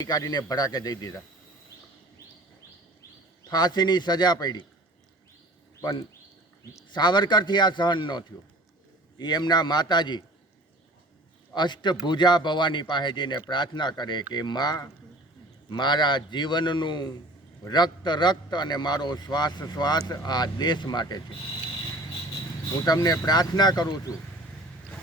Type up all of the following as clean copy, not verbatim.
અધિકારીને ભડાકે દઈ દીધા, ફાંસીની સજા પડી, પણ સાવરકરથી આ સહન ન થયું. એમના માતાજી અષ્ટભુજા ભવાની પાસે જઈને પ્રાર્થના કરે કે માં, મારા જીવનનું રક્ત અને મારો શ્વાસ આ દેશ માટે છે. હું તમને પ્રાર્થના કરું છું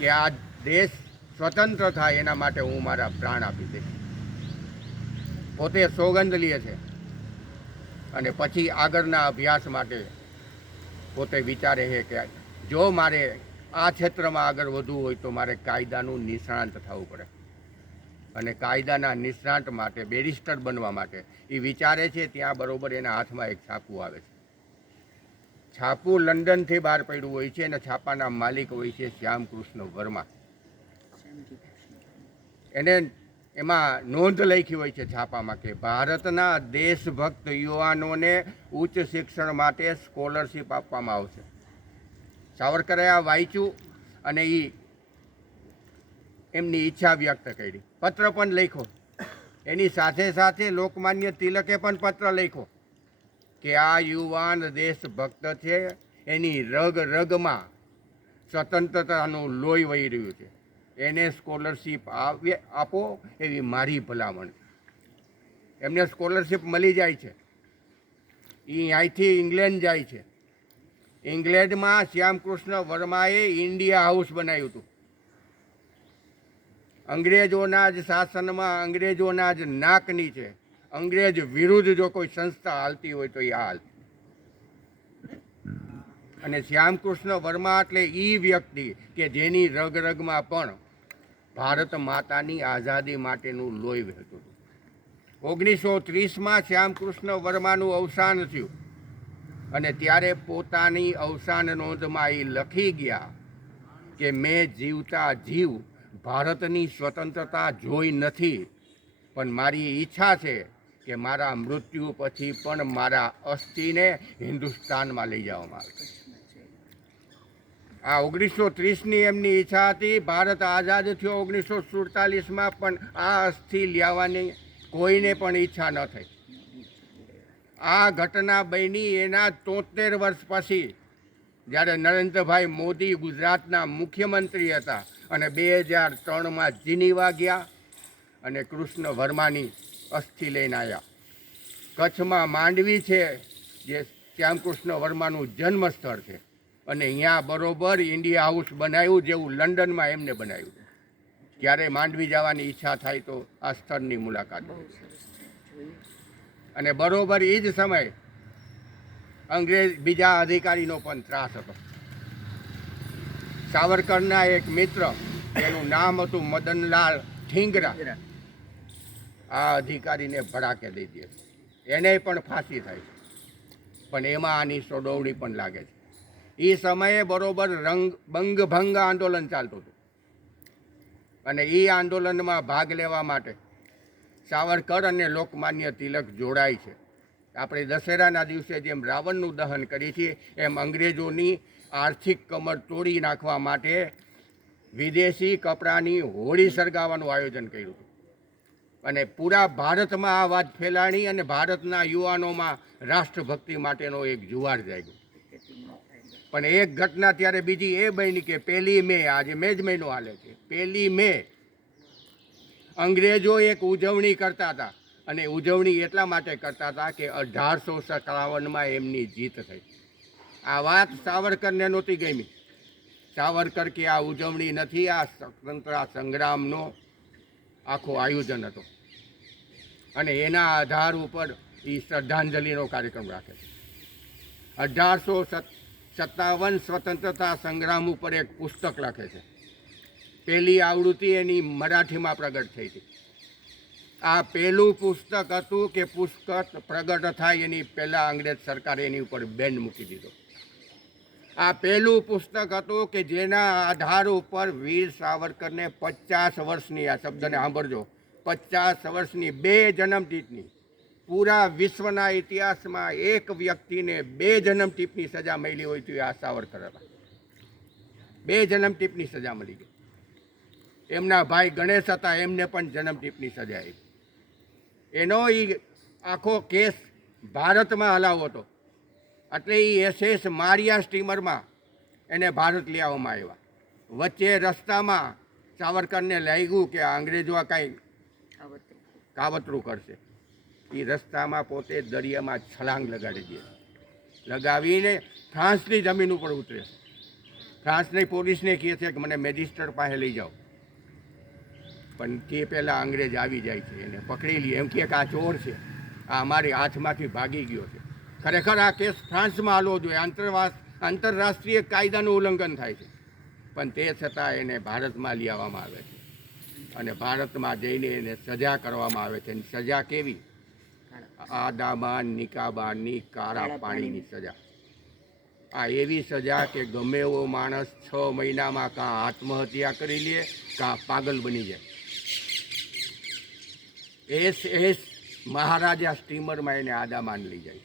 કે આ દેશ સ્વતંત્ર થાય એના માટે હું મારા પ્રાણ આપી દઈશ. પોતે સોગંદ લે છે અને પછી આગળના અભ્યાસ માટે પોતે વિચારે છે કે જો મારે આ ક્ષેત્રમાં આગળ વધવું હોય તો મારે કાયદાનું નિષ્ણાંત થવું પડે. અને કાયદાના નિષ્ણાંત માટે, બેરિસ્ટર બનવા માટે એ વિચારે છે. ત્યાં બરોબર એના હાથમાં એક છાપું આવે છે. છાપું લંડનથી બહાર પડ્યું હોય છે અને છાપાના માલિક હોય છે શ્યામકૃષ્ણ વર્મા. એને એમાં નોંધ લખી હોય છે છાપામાં કે ભારતના દેશભક્ત યુવાનોને ઉચ્ચ શિક્ષણ માટે સ્કોલરશીપ આપવામાં આવશે. સાવરકરે આ વાંચ્યું અને એ એમની ઈચ્છા વ્યક્ત કરી. પત્ર પણ લખ્યો. એની સાથે સાથે લોકમાન્ય તિલકે પણ પત્ર લખ્યો કે આ યુવાન દેશભક્ત છે, એની રગ રગમાં સ્વતંત્રતાનું લોહી વહી રહ્યું છે, એને સ્કોલરશીપ આપો એવી મારી ભલામણ. એમને સ્કોલરશીપ મળી જાય છે. એ અહીંથી ઇંગ્લેન્ડ જાય છે. ઇંગ્લેન્ડમાં શ્યામકૃષ્ણ વર્માએ ઇન્ડિયા હાઉસ બનાવ્યું હતું. અંગ્રેજોના જ શાસનમાં, અંગ્રેજોના જ નાક નીચે અંગ્રેજ વિરુદ્ધ જો કોઈ સંસ્થા હાલતી હોય તો એ હાલ. અને શ્યામકૃષ્ણ વર્મા એટલે એ વ્યક્તિ કે જેની રગ રગમાં પણ ભારત માતાની આઝાદી માટેનું લોહી વહેતું હતું. 1930માં શ્યામકૃષ્ણ વર્માનું અવસાન થયું અને ત્યારે પોતાની અવસાન નોંધમાં એ લખી ગયા કે મેં જીવતા જીવ ભારતની સ્વતંત્રતા જોઈ નથી, પણ મારી ઈચ્છા છે કે મારા મૃત્યુ પછી પણ મારા અસ્થિને હિન્દુસ્તાનમાં લઈ જવામાં આવે. આ 1930ની એમની ઈચ્છા હતી. ભારત આઝાદ થયો 1947માં, પણ આ અસ્થિ લેવાની કોઈને પણ ઈચ્છા ન થઈ. આ ઘટના બની એના 73 વર્ષ પછી, જ્યારે નરેન્દ્રભાઈ મોદી ગુજરાતના મુખ્યમંત્રી હતા અને 2003માં જીનીવા ગયા અને કૃષ્ણ વર્માની અસ્થિ લઈને આવ્યા. કચ્છમાં માંડવી છે જે શ્યામકૃષ્ણ વર્માનું જન્મ સ્થળ છે, અને અહીંયા બરોબર ઇન્ડિયા હાઉસ બનાવ્યું જેવું લંડનમાં એમને બનાવ્યું. ત્યારે માંડવી જવાની ઈચ્છા થાય તો આ સ્થળની મુલાકાત. અને બરોબર એ જ સમયે અંગ્રેજ બીજા અધિકારીનો પણ ત્રાસ હતો. સાવરકરના એક મિત્ર, એનું નામ હતું મદનલાલ ઠીંગરા, આ અધિકારીને ભડાકે દઈ દે. એને પણ ફાંસી થાય છે, પણ એમાં આની સોડવણી પણ લાગે છે. એ સમયે બરોબર બંગભંગ આંદોલન ચાલતું હતું અને એ આંદોલનમાં ભાગ લેવા માટે સાવરકર અને લોકમાન્ય તિલક જોડાય છે. આપણે દશેરાના દિવસે જેમ રાવણનું દહન કરી છીએ એમ અંગ્રેજોની આર્થિક કમર તોડી નાખવા માટે વિદેશી કપડાની હોળી સળગાવવાનું આયોજન કર્યું હતું. અને પૂરા ભારતમાં આ વાત ફેલાણી અને ભારતના યુવાનોમાં રાષ્ટ્રભક્તિ માટેનો એક જુવાળ જાગ્યો. પણ એક ઘટના ત્યારે બીજી એ બની કે 1 મે, આજે મે જ મહિનો હાલે છે, 1 મે અંગ્રેજો એક ઉજવણી કરતા હતા. અને ઉજવણી એટલા માટે કરતા હતા કે 1857માં એમની જીત થઈ. આ વાત સાવરકરને નહોતી ગમી. સાવરકર કે આ ઉજવણી નથી, આ સ્વતંત્રતા સંગ્રામનો આખો આયોજન હતો અને એના આધાર ઉપર એ શ્રદ્ધાંજલિનો કાર્યક્રમ રાખે છે. 1857 સ્વતંત્રતા સંગ્રામ ઉપર એક પુસ્તક લખે છે. પહેલી આવૃત્તિ એની મરાઠીમાં પ્રગટ થઈ હતી. આ પહેલું પુસ્તક હતું કે પુસ્તક પ્રગટ થાય એની પહેલાં અંગ્રેજ સરકારે એની ઉપર બેન મૂકી દીધો. આ પહેલું પુસ્તક હતું કે જેના આધાર ઉપર વીર સાવરકરને 50 વર્ષની, આ શબ્દને સાંભળજો, 50 વર્ષની 2 જન્મટીપની, પૂરા વિશ્વના ઇતિહાસમાં એક વ્યક્તિને 2 જન્મટીપની સજા મળી હોય તો આ સાવરકર હતા. 2 જન્મટીપની સજા મળી ગઈ. એમના ભાઈ ગણેશ હતા, એમને પણ જન્મટીપની સજા આવી. એનો એ આખો કેસ ભારતમાં હલાવો હતો. એટલે એ SS મારિયા સ્ટીમરમાં એને ભારત લઈ આવવામાં આવ્યા. વચ્ચે રસ્તામાં સાવરકરને લાગ્યું કે આ અંગ્રેજો આ કાંઈ કાવતરું કરશે. એ રસ્તામાં પોતે દરિયામાં છલાંગ લગાડી દે, લગાવીને ફ્રાન્સની જમીન ઉપર ઉતરે. ફ્રાન્સની પોલીસને કહે છે કે મને મેજિસ્ટ્રેટ પાસે લઈ જાઓ, પણ તે પહેલાં અંગ્રેજ આવી જાય છે, એને પકડી લે. એમ કે આ ચોર છે, આ અમારી હાથમાંથી ભાગી ગયો છે. ખરેખર આ કેસ ફ્રાન્સમાં હાલવો જોઈએ, આંતરરાષ્ટ્રીય કાયદાનું ઉલ્લંઘન થાય છે, પણ તે છતાં એને ભારતમાં લઈ આવવામાં આવે છે અને ભારતમાં જઈને એને સજા કરવામાં આવે છે. સજા કેવી? આદાબાન નિકાબાની કાળા પાણીની સજા. આ એવી સજા કે ગમે એવો માણસ 6 મહિનામાં કાં આત્મહત્યા કરી લે કાં પાગલ બની જાય. SS મહારાજા સ્ટીમરમાં એને આદામાન લઈ જાય.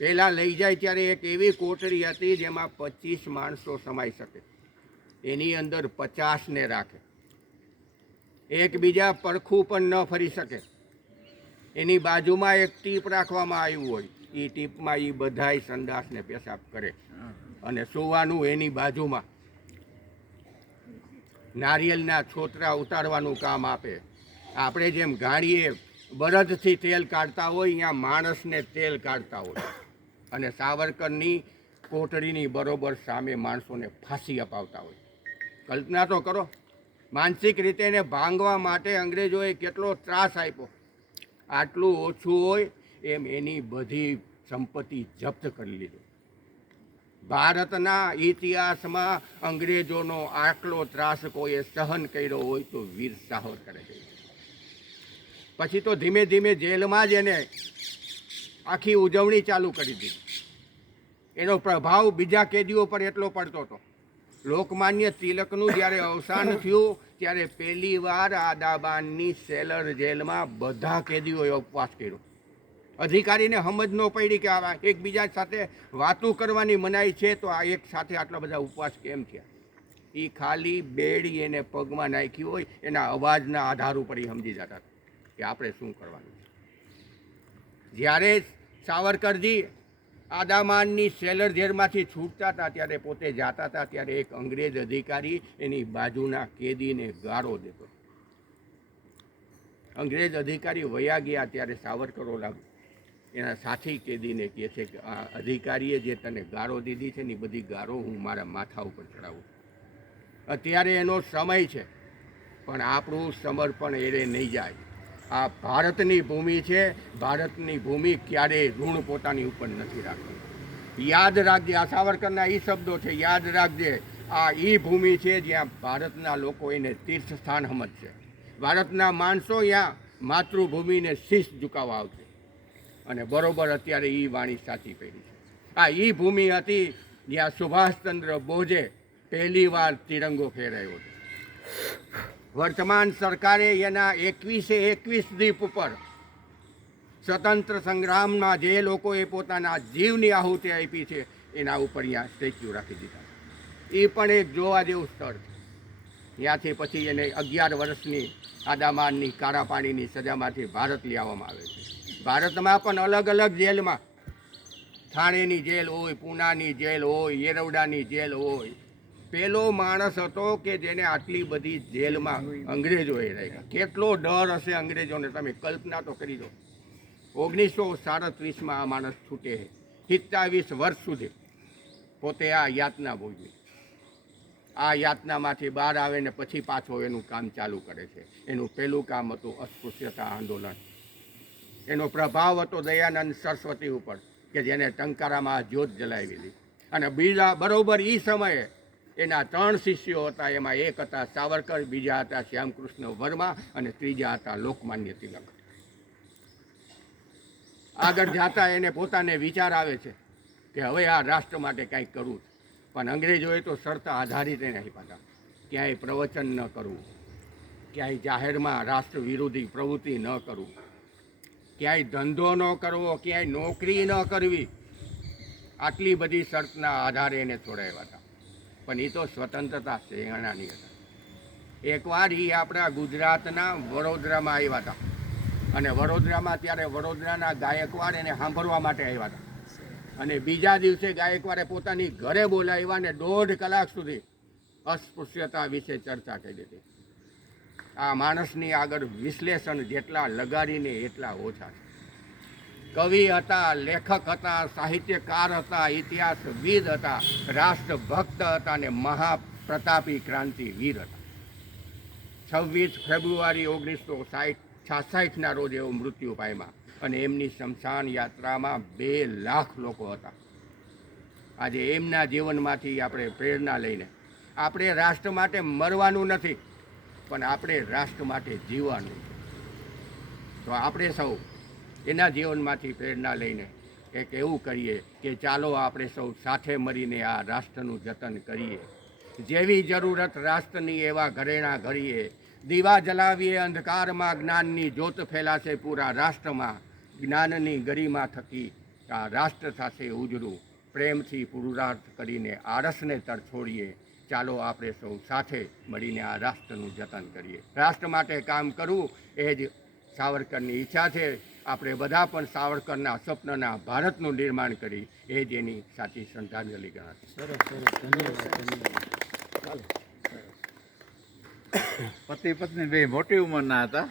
પહેલાં લઈ જાય ત્યારે એક એવી કોટડી હતી જેમાં 25 માણસો સમાઈ શકે, એની અંદર 50ને રાખે. એકબીજા પડખું પણ ન ફરી શકે. એની બાજુમાં એક ટીપ રાખવામાં આવ્યું હોય, એ ટીપમાં એ બધાય સંડાસને પેશાબ કરે અને સુવાનું એની બાજુમાં. નારિયેળના છોતરા ઉતારવાનું કામ આપે. આપણે જેમ ગાડીએ બળદથી તેલ કાઢતા હોય, અહીંયા માણસને તેલ કાઢતા હોય. અને સાવરકરની કોટડીની બરોબર સામે માણસોને ફાંસી અપાવતા હોય. કલ્પના તો કરો, માનસિક રીતે એને ભાંગવા માટે અંગ્રેજોએ કેટલો ત્રાસ આપ્યો. આટલું ઓછું હોય એમ એની બધી સંપત્તિ જપ્ત કરી લીધી. ભારતના ઇતિહાસમાં અંગ્રેજોનો આટલો ત્રાસ કોઈએ સહન કર્યો હોય તો વીર સાવરકરે કર્યો. પછી તો ધીમે ધીમે જેલમાં જ એને આખી ઉજવણી ચાલુ કરી દીધી. એનો પ્રભાવ બીજા કેદીઓ પર એટલો પડતો હતો. લોકમાન્ય તિલકનું જ્યારે અવસાન થયું ત્યારે પહેલી વાર આદાબાનની સેલર જેલમાં બધા કેદીઓએ ઉપવાસ કર્યો. અધિકારીને સમજ ન પડી કે આ એકબીજા સાથે વાતો કરવાની મનાઈ છે, તો આ એક સાથે આટલા બધા ઉપવાસ કેમ થયા? એ ખાલી બેડી એને પગમાં નાખી હોય એના અવાજના આધાર ઉપર એ સમજી જતા કે આપણે શું કરવાનું છે. જ્યારે સાવરકરજી આદામાનની સેલર જેલમાંથી છૂટતા હતા ત્યારે પોતે જાતા હતા ત્યારે એક અંગ્રેજ અધિકારી એની બાજુના કેદીને ગાળો દેતો. અંગ્રેજ અધિકારી વયા ગયા ત્યારે સાવરકર ઓલા એના સાથી કેદીને કહે છે કે આ અધિકારીએ જે તને ગાળો દીધી છે ને એ બધી ગાળો હું મારા માથા ઉપર ચડાવું છું. અત્યારે એનો સમય છે, પણ આપણું સમર્પણ એરે નહીં જાય. આ ભારતની ભૂમિ છે, ભારતની ભૂમિ ક્યારેય ઋણ પોતાની ઉપર નથી રાખતું. યાદ રાખજે, આ સાવરકરના એ શબ્દો છે, યાદ રાખજે. આ એ ભૂમિ છે જ્યાં ભારતના લોકો એને તીર્થ સ્થાન સમજશે. ભારતના માણસો અહીંયા માતૃભૂમિને શીશ ઝુકાવવા આવશે. અને બરોબર અત્યારે એ વાણી સાચી કરી છે. આ એ ભૂમિ હતી જ્યાં સુભાષચંદ્ર બોઝે પહેલી વાર તિરંગો ફેરાયો હતો. વર્તમાન સરકારે એના 21 દ્વીપ ઉપર સ્વતંત્ર સંગ્રામમાં જે લોકોએ પોતાના જીવની આહુતિ આપી છે એના ઉપર અહીંયા સ્ટેચ્યુ રાખી દીધા. એ પણ એક જોવા જેવું સ્થળ છે. ત્યાંથી પછી એને 11 વર્ષની આદામાનની કાળા પાણીની સજામાંથી ભારત લઈ આવવામાં આવે છે. ભારતમાં પણ અલગ અલગ જેલમાં, થાણેની જેલ હોય, પૂનાની જેલ હોય, યેરવડાની જેલ હોય. પહેલો માણસ હતો કે જેને આટલી બધી જેલમાં અંગ્રેજોએ રાખ્યા. કેટલો ડર હશે અંગ્રેજોને, તમે કલ્પના તો કરી દો. 1937માં આ માણસ છૂટે છે. 27 વર્ષ સુધી પોતે આ યાતના ભોગવી. આ યાતનામાંથી બહાર આવે ને પછી પાછો એનું કામ ચાલુ કરે છે. એનું પહેલું કામ હતું અસ્પૃશ્યતા આંદોલન. એનો પ્રભાવ હતો દયાનંદ સરસ્વતી ઉપર કે જેને ટંકારામાં જ્યોત જલાવેલી. અને બીજા બરોબર એ સમયે એના 3 શિષ્યો હતા. એમાં એક હતા સાવરકર, બીજા હતા શ્યામકૃષ્ણ વર્મા અને ત્રીજા હતા લોકમાન્ય તિલક. આગળ જતા એને પોતાને વિચાર આવે છે કે હવે આ રાષ્ટ્ર માટે કંઈક કરવું. પણ અંગ્રેજોએ તો શરત આધારિત એને આપ્યા હતા. ક્યાંય પ્રવચન ન કરવું, ક્યાંય જાહેરમાં રાષ્ટ્ર વિરોધી પ્રવૃત્તિ ન કરવું, ક્યાંય ધંધો ન કરવો, ક્યાંય નોકરી ન કરવી. આટલી બધી શરતના આધારે એને છોડાવ્યા હતા. પણ એ તો સ્વતંત્રતા સેનાની હતા. એકવાર એ આપણા ગુજરાતના વડોદરામાં આવ્યા હતા. અને વડોદરામાં ત્યારે વડોદરાના ગાયકવાડ એને સાંભળવા માટે આવ્યા હતા અને બીજા દિવસે ગાયકવાડે પોતાની ઘરે બોલાવ્યા ને 1.5 કલાક સુધી અસ્પૃશ્યતા વિશે ચર્ચા કરી હતી. આ માણસની આગળ વિશ્લેષણ જેટલા લગાડીને એટલા ઓછા છે. કવિ હતા, લેખક હતા, સાહિત્યકાર હતા, ઇતિહાસવિદ હતા, રાષ્ટ્રભક્ત હતા અને મહાપ્રતાપી ક્રાંતિવીર હતા. 26 ફેબ્રુઆરી 1966ના રોજ એવો મૃત્યુ પામ્યા અને એમની સ્મશાન યાત્રામાં 2 લાખ લોકો હતા. આજે એમના જીવનમાંથી આપણે પ્રેરણા લઈને આપણે રાષ્ટ્ર માટે મરવાનું નથી, પણ આપણે રાષ્ટ્ર માટે જીવવાનું છે. તો આપણે સૌ એના જીવનમાંથી પ્રેરણા લઈને એક એવું કરીએ કે ચાલો આપણે સૌ સાથે મળીને આ રાષ્ટ્રનું જતન કરીએ. જેવી જરૂરત રાષ્ટ્રની એવા ઘરેણાં ઘડીએ. દીવા જલાવીએ અંધકારમાં જ્ઞાનની જ્યોત ફેલાશે પૂરા રાષ્ટ્રમાં. જ્ઞાનની ગરિમા થકી આ રાષ્ટ્ર થશે ઉજળું. પ્રેમથી પુરુષાર્થ કરીને આળસને તરછોડીએ. ચાલો આપણે સૌ સાથે મળીને આ રાષ્ટ્રનું જતન કરીએ. રાષ્ટ્ર માટે કામ કરવું એ જ સાવરકરની ઈચ્છા છે. આપણે બધા પણ સાવરકરના સ્વપ્નના ભારતનું નિર્માણ કરી એ જ એની સાચી શ્રદ્ધાંજલિ ગણાશે. પતિ પત્ની બે મોટી ઉંમરના હતા.